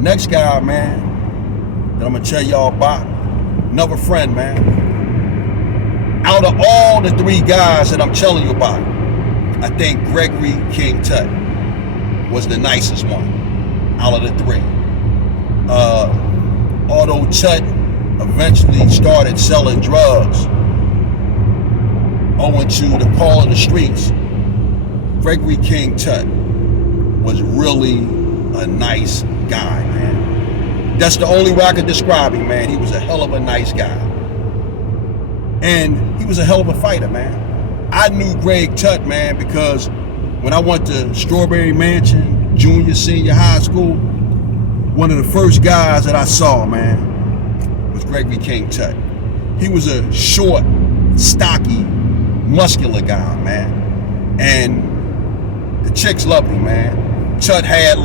next guy, man, that I'm gonna tell y'all about, another friend, man. Out of all the three guys that I'm telling you about, I think Gregory King Tutt was the nicest one out of the three. Although Tutt eventually started selling drugs owing to the call of the streets, Gregory King Tutt was really a nice guy, man. That's the only way I could describe him, man. He was a hell of a nice guy. And he was a hell of a fighter, man. I knew Greg Tutt, man, because when I went to Strawberry Mansion, junior, senior high school, one of the first guys that I saw, man, was Gregory King Tutt. He was a short, stocky, muscular guy, man. And the chicks loved him, man. Tutt had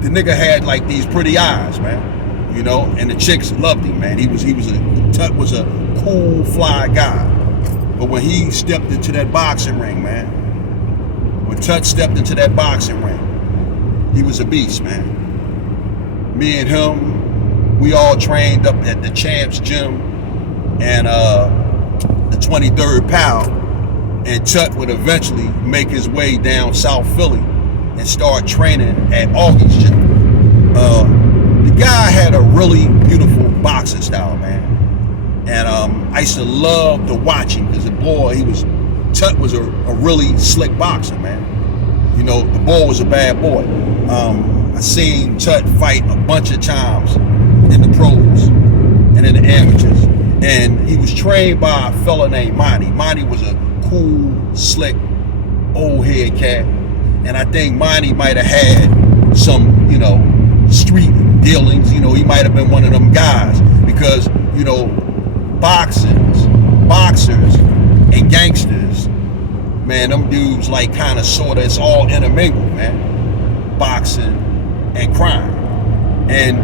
the nigga had these pretty eyes, man. You know, and the chicks loved him, man. Tutt was a cool, fly guy. But when he stepped into that boxing ring, man, when Tutt stepped into that boxing ring, he was a beast, man. Me and him, we all trained up at the Champs Gym and the 23rd Pal, and Tutt would eventually make his way down South Philly and start training at Augie's Gym. The guy had a really beautiful boxing style, man. And I used to love to watch him because Tutt was a really slick boxer, man. You know, the boy was a bad boy. I seen Tutt fight a bunch of times in the pros and in the amateurs. And he was trained by a fella named Monty. Monty was a cool, slick, old head cat. And I think Monty might have had some, street dealings. He might have been one of them guys because, boxers, and gangsters, man, them dudes it's all intermingled, man. Boxing and crime. And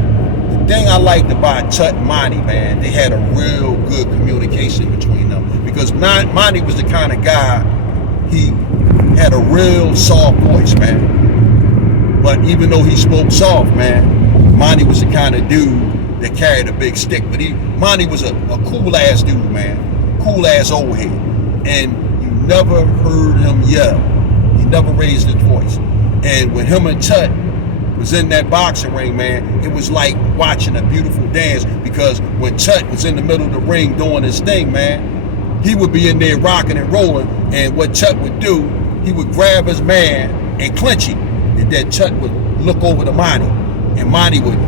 the thing I liked about Tutt and Monty, man, they had a real good communication between them because Monty was the kind of guy, he had a real soft voice, man. But even though he spoke soft, man, Monty was the kind of dude that carried a big stick. But Monty was a cool ass dude, man. Cool ass old head. And you never heard him yell. He never raised his voice. And when him and Tutt was in that boxing ring, man, it was like watching a beautiful dance because when Tutt was in the middle of the ring doing his thing, man, he would be in there rocking and rolling. And what Tutt would do, he would grab his man and clinch him. And then Tutt would look over to Monty. And Monty would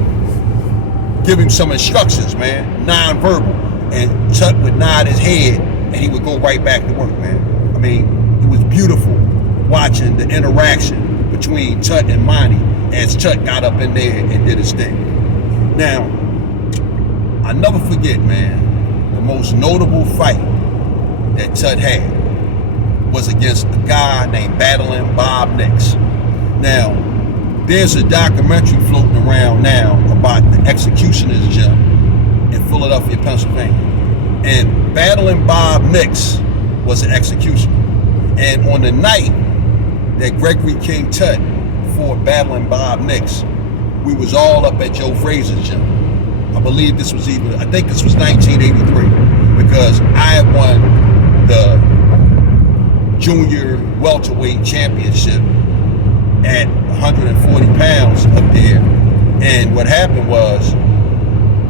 give him some instructions, man, non-verbal. And Tutt would nod his head and he would go right back to work, man. I mean, it was beautiful watching the interaction between Tutt and Monty as Tutt got up in there and did his thing. Now, I never forget, man, the most notable fight that Tutt had was against a guy named Battling Bob Nix. Now, there's a documentary floating around now about the Executioner's Gym in Philadelphia, Pennsylvania. And Battling Bob Nix was an executioner. And on the night that Gregory King Tutt fought Battling Bob Nix, we was all up at Joe Frazier's gym. I believe this was 1983 because I had won the junior welterweight championship at 140 pounds up there. And what happened was,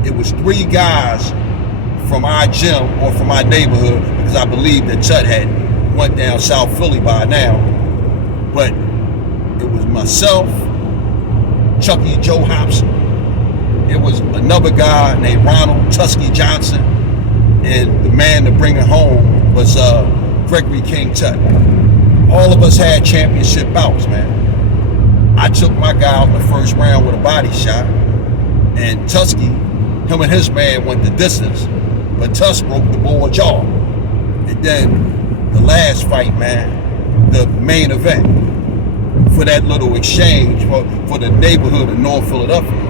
it was three guys from our gym or from our neighborhood, because I believe that Tutt had went down South Philly by now. But it was myself, Chucky Joe Hobson. It was another guy named Ronald Tusky Johnson. And the man to bring it home was Gregory King Tutt. All of us had championship bouts, man. I took my guy out in the first round with a body shot, and Tusky, him and his man went the distance, but Tuss broke the boy's jaw. And then the last fight, man, the main event for that little exchange for the neighborhood of North Philadelphia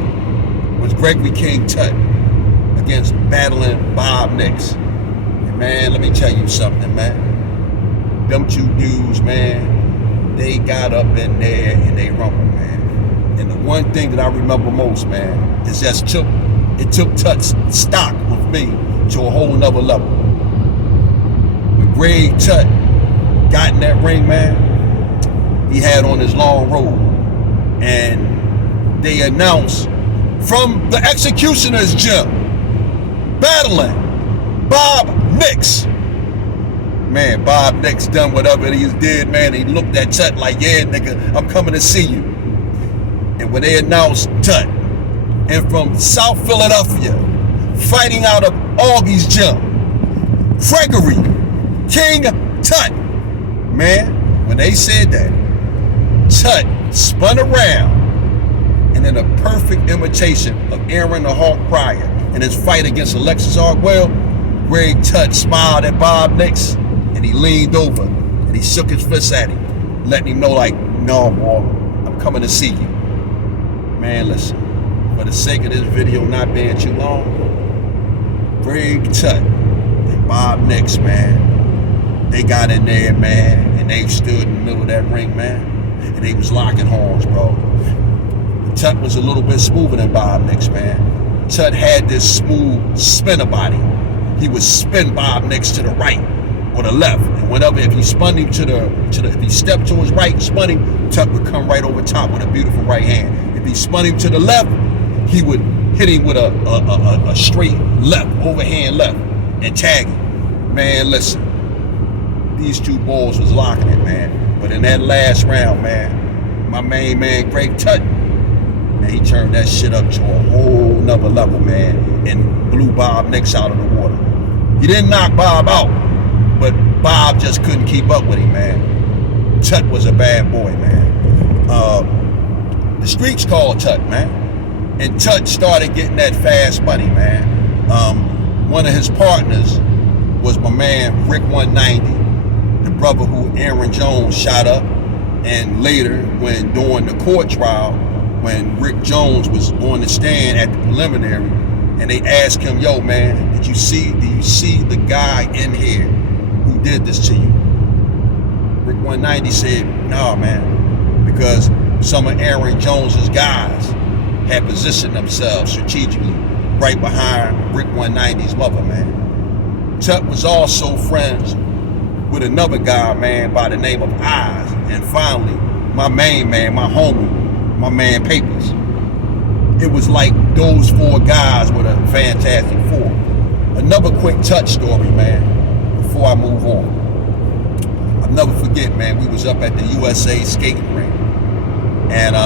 was Gregory King Tutt against Battling Bob Nix. And man, let me tell you something, man. Them two dudes, man, they got up in there and they rumbled, man. And the one thing that I remember most, man, is it took Tutt's stock with me to a whole nother level. When Greg Tutt got in that ring, man, he had on his long robe, and they announced from the Executioner's gym, battling Bob Nix. Man, Bob Nix done whatever he did, man. He looked at Tutt like, yeah, nigga, I'm coming to see you. And when they announced Tutt, and from South Philadelphia, fighting out of Augie's gym, Gregory, King Tutt. Man, when they said that, Tutt spun around, and in a perfect imitation of Aaron the Hawk Pryor in his fight against Alexis Arguello, Greg Tutt smiled at Bob Nix, and he leaned over, and he shook his fist at him, letting him know like, no, boy, I'm coming to see you. Man, listen, for the sake of this video not being too long, Greg Tutt and Bob Nix, man, they got in there, man, and they stood in the middle of that ring, man, and they was locking horns, bro. Tutt was a little bit smoother than Bob Nix, man. Tutt had this smooth spinner body. He would spin Bob Nix to the right or the left, and whenever, if he spun him if he stepped to his right and spun him, Tutt would come right over top with a beautiful right hand. If he spun him to the left, he would hit him with a straight left, overhand left, and tag him. Man, listen, these two boys was locking it, man. But in that last round, man, my main man, Greg Tutt, man, he turned that shit up to a whole nother level, man, and blew Bob Nix out of the water. He didn't knock Bob out, but Bob just couldn't keep up with him, man. Tutt was a bad boy, man. The streets called Tutt, man. And Tutt started getting that fast money, man. One of his partners was my man, Rick 190, the brother who Aaron Jones shot up. And later, when during the court trial, when Rick Jones was on the stand at the preliminary, and they asked him, yo, man, do you see the guy in here who did this to you? Rick 190 said, no, man, because some of Aaron Jones's guys had positioned themselves strategically right behind Rick 190's mother, man. Tutt was also friends with another guy, man, by the name of Eyes. And finally, my main man, my homie, my man Papers. It was like those four guys were the Fantastic Four. Another quick Tutt story, man, before I move on. I'll never forget, man, we was up at the USA skating rink. And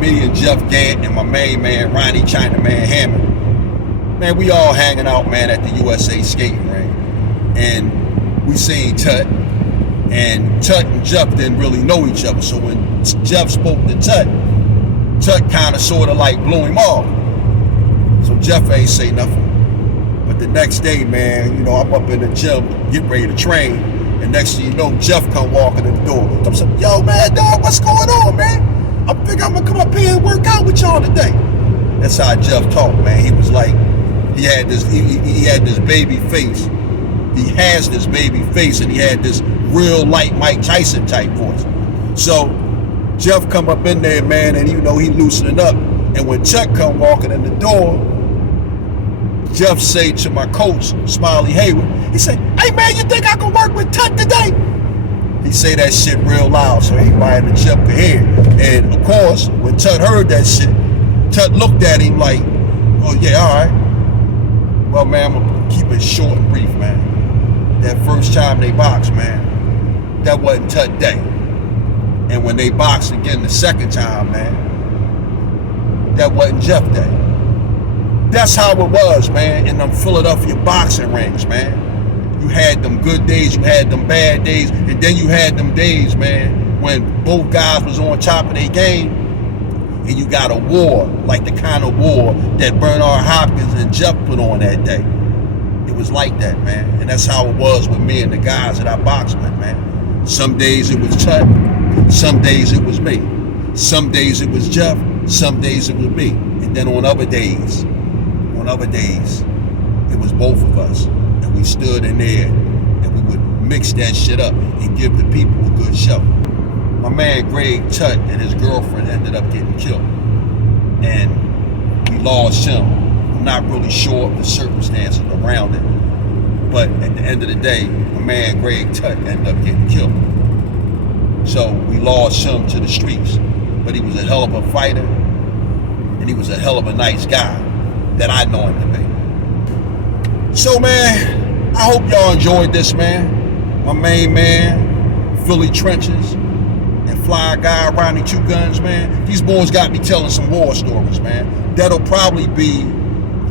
me and Jeff Gant and my main man, Ronnie Chinaman Hammond, man, we all hanging out, man, at the USA skating ring. And we seen Tutt, and Tutt and Jeff didn't really know each other. So when Jeff spoke to Tutt, Tutt kind of sort of like blew him off. So Jeff ain't say nothing. But the next day, man, you know, I'm up in the gym getting ready to train, and next thing you know, Jeff come walking in the door. I'm saying, yo, man, dog, what's going on, man? I think I'm gonna come up here and work out with y'all today. That's how Jeff talked, man. He was like, he had this baby face. He has this baby face, and he had this real light Mike Tyson type voice. So Jeff come up in there, man, and you know he loosening up. And when Chuck come walking in the door, Jeff say to my coach, Smiley Hayward, he said, hey man, you think I can work with Tutt today? He say that shit real loud so everybody in the gym could hear. And of course, when Tutt heard that shit, Tutt looked at him like, oh yeah, all right. Well, man, I'm gonna keep it short and brief, man. That first time they boxed, man, that wasn't Tutt day. And when they boxed again the second time, man, that wasn't Jeff day. That's how it was, man, in them Philadelphia boxing rings, man. You had them good days, you had them bad days, and then you had them days, man, when both guys was on top of their game, and you got a war, like the kind of war that Bernard Hopkins and Jeff put on that day. It was like that, man, and that's how it was with me and the guys that I boxed with, man. Some days it was Tutt, some days it was me. Some days it was Jeff, some days it was me. And then on other days, it was both of us. And we stood in there and we would mix that shit up and give the people a good show. my man Greg Tutt and his girlfriend ended up getting killed. And we lost him. I'm not really sure of the circumstances around it. But at the end of the day, my man Greg Tutt ended up getting killed. So we lost him to the streets. But he was a hell of a fighter. And he was a hell of a nice guy that I know him to be. So, man, I hope y'all enjoyed this, man. My main man, Philly Trenches, and Fly Guy, Ronnie Two Guns, man. These boys got me telling some war stories, man. That'll probably be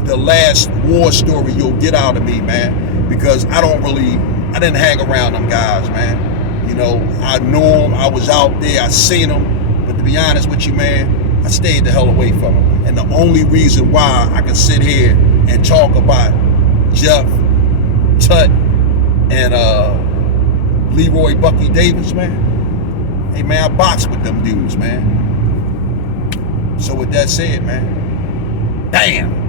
the last war story you'll get out of me, man, because I didn't hang around them guys, man. You know, I knew them, I was out there, I seen them, but to be honest with you, man, I stayed the hell away from them. And the only reason why I can sit here and talk about Jeff, Tutt, and Leroy Bucky Davis, man. Hey, man, I boxed with them dudes, man. So with that said, man, damn.